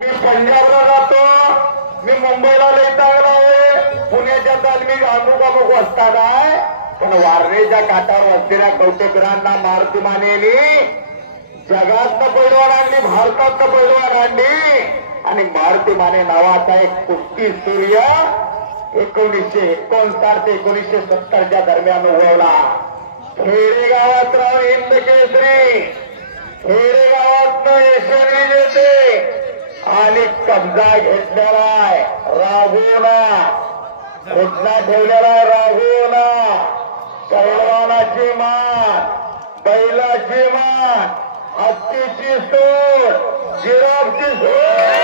मी पंजाबला जातो, मी मुंबईला लई चांगला आहे, पुण्याच्या तालमी अमुक असतात आहे, पण वारणेच्या काठावर असलेल्या कौतुकरांना मारुती मानेनी जगात पैलवान आणली, भारतात पैलवान आणली आणि मारुती माने नावाचा एक कुस्ती सूर्य 1959 ते 1970च्या दरम्यान उगवला. खेडेगावात राव हिंद केसरी, खेडेगावात यशस्वी येते आणि कब्जा घेतलेला आहे. राघोना घोषणा ठेवलेला आहे. राघोना पैलवानाची मान, बैलाची मान, हत्तीची सोड, जिराफची सोड.